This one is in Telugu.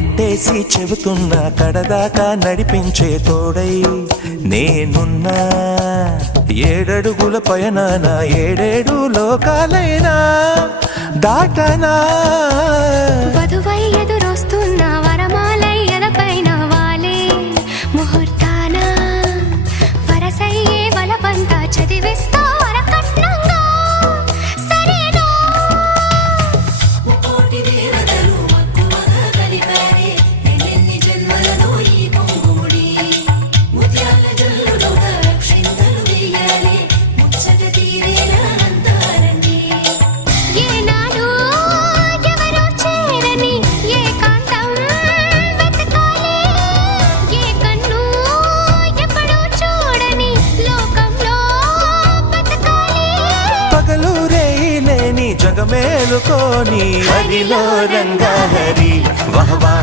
ఒట్టేసి చెబుతున్నా కడదాకా నడిపించే తోడై నేనున్నా. 7 అడుగుల పయనాన 7 లోకాలైనా దాటనా. వధువై ఎదురొస్తున్న వరమాలై ఎదపైన వాలే ముహూర్తాన వరసయ్యే వలపంతా చదివిస్తా వరకట్నంగా. సరేనా కోటి దేవతలు మక్కువగా కలిపారే ఎన్నెన్ని జన్మలలో ఈ పొంగుముడి. ముత్యాల జల్లులుగా క్షింతలు వేయాలి ముచ్చట తీరేలా అంతారండి. ఏనాడు ఎవరో చేరని ఏకాంతం వెతకాలి. ఏ కన్ను ఎప్పుడూ చూడని లోకంలో బతకాలి. పగలు రేయిలేని జగమేలుకోని హరిలో రంగా హరి వహవా